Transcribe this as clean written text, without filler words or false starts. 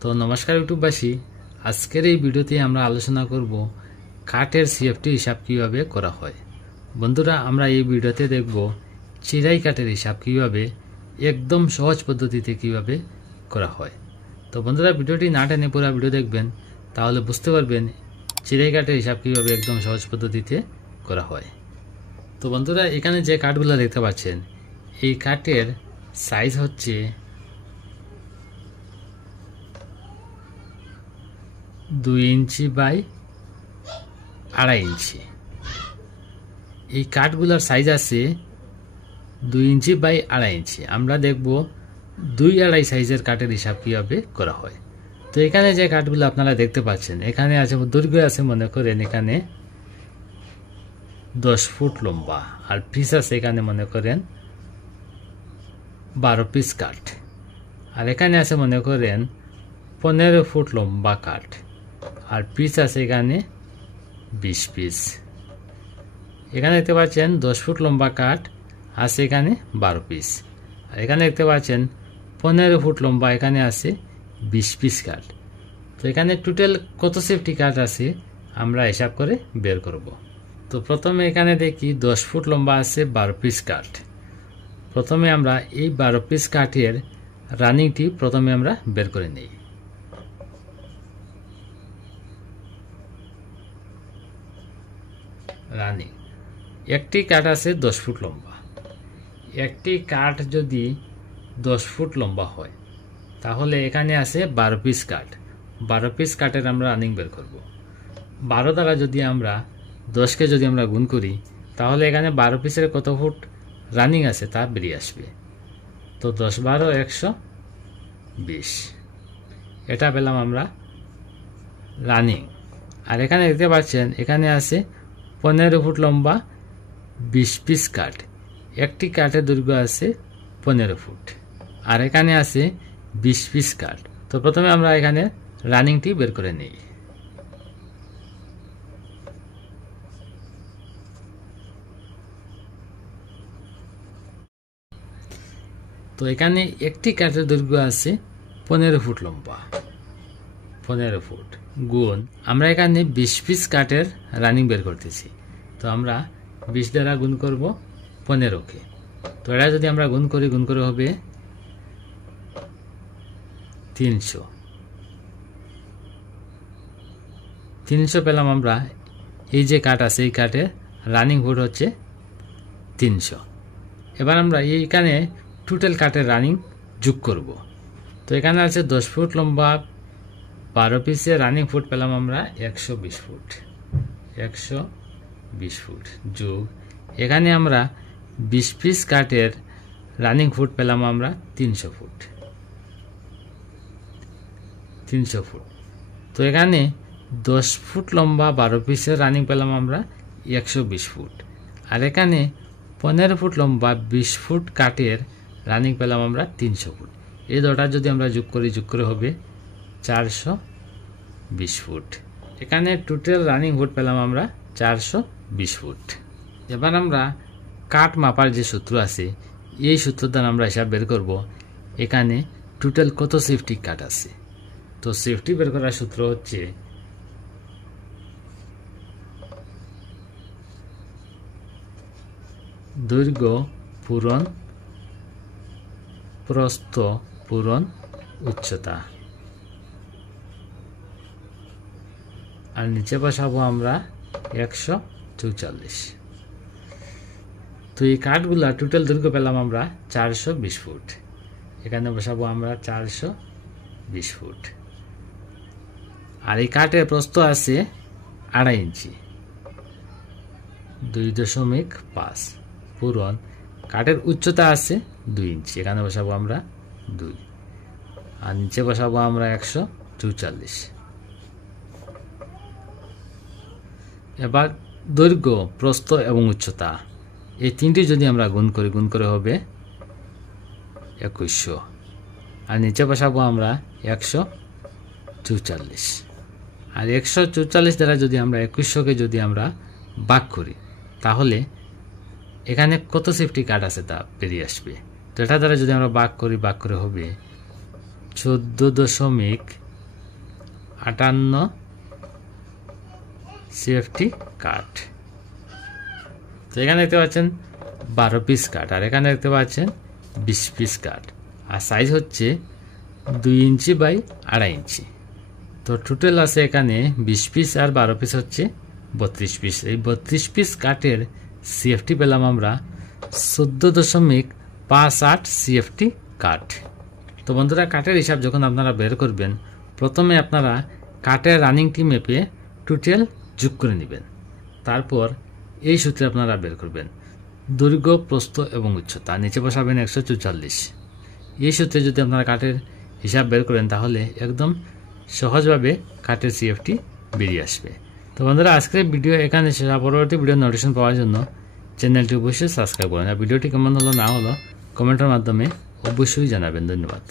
তো নমস্কার ইউটিউববাসী, আজকের এই ভিডিওতে আমরা আলোচনা করব কাঠের সিএফটি হিসাব কিভাবে করা হয়। বন্ধুরা, আমরা এই ভিডিওতে দেখব চিরাই কাঠের হিসাব কিভাবে একদম সহজ পদ্ধতিতে কিভাবে করা হয়। তো বন্ধুরা, ভিডিওটি না টেনে পুরো ভিডিও দেখবেন, তাহলে বুঝতে পারবেন চিরাই কাঠের হিসাব কিভাবে একদম সহজ পদ্ধতিতে করা হয়। তো বন্ধুরা, এখানে যে কাঠগুলো দেখতে পাচ্ছেন, এই কাঠের সাইজ হচ্ছে 2 ইঞ্চি বাই 2.5 ইঞ্চি। এই কাঠগুলোর সাইজ আছে 2 ইঞ্চি বাই 2.5 ইঞ্চি। আমরা দেখব 2-2.5 সাইজের কাঠের হিসাব কীভাবে করা হয়। তো এখানে যে কাঠগুলো আপনারা দেখতে পাচ্ছেন, এখানে আছে দৈর্ঘ্য আছে মনে করেন এখানে 10 ফুট লম্বা, আর পিস আছে এখানে মনে করেন 12 পিস কাঠ, আর এখানে আছে মনে করেন 15 ফুট লম্বা কাঠ, আর পিস আছে এখানে 20 পিস। এখানে দেখতে পাচ্ছেন 10 ফুট লম্বা কাঠ আছে এখানে 12 পিস, আর এখানে দেখতে পাচ্ছেন 15 ফুট লম্বা এখানে আছে 20 পিস কাঠ। তো এখানে টোটাল কত সেফটি কাঠ আছে আমরা হিসাব করে বের করব। তো প্রথমে এখানে দেখি 10 ফুট লম্বা আছে 12 পিস কাঠ। প্রথমে আমরা এই 12 পিস কাঠের রানিংটি প্রথমে আমরা বের করে নিই। রানিং একটি কাঠ আছে 10 ফুট লম্বা। একটি কাঠ যদি 10 ফুট লম্বা হয়, তাহলে এখানে আছে 12 পিস কাঠ। 12 পিস কাঠের আমরা রানিং বের করব। 12 দ্বারা যদি আমরা 10কে যদি আমরা গুণ করি, তাহলে এখানে 12 পিসের কত ফুট রানিং আছে তা বেরিয়ে আসবে। তো 10 12 120, এটা পেলাম আমরা রানিং। আর এখানে দেখতে পাচ্ছেন এখানে আছে 15 ফুট লম্বা 20 পিস কাঠ। একটি কাঠের দৈর্ঘ্য আছে 15 ফুট, আর এখানে আছে 20 পিস কাঠ। তো প্রথমে আমরা এখানে রানিংটি বের করে নিই। তো এখানে একটি কাঠের দৈর্ঘ্য আছে 15 ফুট লম্বা। 15 ফুট গুণ আমরা এখানে 20 পিস কাঠের রানিং বের করতেছি। তো আমরা 20 দ্বারা গুণ করব 15কে। তো এটা যদি আমরা গুণ করে হবে 300। 300 পেলাম আমরা। এই যে কাঠ আছে এই কাঠের রানিং ফুট হচ্ছে 300। এবার আমরা এইখানে টোটাল কাঠের রানিং যোগ করব। তো এখানে আছে 10 ফুট লম্বা 12 পিসের রানিং ফুট পেলাম আমরা 120 ফুট। 120 ফুট যোগ এখানে আমরা 20 পিস কাঠের রানিং ফুট পেলাম আমরা 300 ফুট। 300 ফুট। তো এখানে 10 ফুট লম্বা 12 পিসের রানিং পেলাম আমরা 120 ফুট, আর এখানে 15 ফুট লম্বা 20 ফুট কাঠের রানিং পেলাম আমরা 300 ফুট। এই দুটো যদি আমরা যোগ করে হবে 420 ফুট। এখানে টোটাল রানিং ফুট পেলাম আমরা 420 ফুট। এবার আমরা কাঠ মাপার যে সূত্র আছে, এই সূত্র দ্বারা আমরা হিসাব বের করব এখানে টোটাল কত সেফটি কাঠ আছে। তো সেফটি বের করার সূত্র হচ্ছে দৈর্ঘ্য পূরণ প্রস্থ পূরণ উচ্চতা, আর নিচে বসাবো আমরা 144। তো এই কাঠগুলা টোটাল দৈর্ঘ্য পেলাম আমরা 420 ফুট। এখানে বসাবো আমরা 420 ফুট। আর এই কাঠের প্রস্থ আছে 2.5 ইঞ্চি, 2.5 পূরণ কাঠের উচ্চতা আছে 2 ইঞ্চি। এখানে বসাবো আমরা 2, আর নিচে বসাবো আমরা 144। এবার দৈর্ঘ্য প্রস্থ এবং উচ্চতা এই তিনটি যদি আমরা গুণ করে হবে 2100, আর নিচে বসাবো আমরা 144। আর 144 দ্বারা যদি আমরা 2100কে যদি আমরা ভাগ করি, তাহলে এখানে কত সেফটি কাঠ আছে তা বেরিয়ে আসবে। তো এটা দ্বারা যদি আমরা ভাগ করে হবে 14.5 58 সিএফটি কাঠ। তো এখানে দেখতে পাচ্ছেন 12 পিস কাঠ, আর এখানে দেখতে পাচ্ছেন 20 পিস কাঠ, আর সাইজ হচ্ছে 2 ইঞ্চি বাই 2.5 ইঞ্চি। তো টোটাল আছে এখানে 20 পিস আর 12 পিস হচ্ছে 32 পিস। এই 32 পিস কাঠের সিএফটি পেলাম আমরা 14.58 সিএফটি কাঠ। তো বন্ধুরা, কাঠের হিসাব যখন আপনারা বের করবেন, প্রথমে আপনারা কাঠের রানিংটি মেপে টোটাল যোগ করে নেবেন। তারপর এই সূত্রে আপনারা বের করবেন দৈর্ঘ্য, প্রস্থ এবং উচ্চতা, নিচে বসাবেন 144। এই সূত্রে যদি আপনারা কাঠের হিসাব বের করেন তাহলে একদম সহজভাবে কাঠের সিএফটি বেরিয়ে আসবে। তো বন্ধুরা, আজকের ভিডিও এখানে শেষ। পরবর্তী ভিডিও নোটিফিকেশন পাওয়ার জন্য চ্যানেলটি অবশ্যই সাবস্ক্রাইব করুন। আর ভিডিওটি কেমন হলো না হলো কমেন্টের মাধ্যমে অবশ্যই জানাবেন। ধন্যবাদ।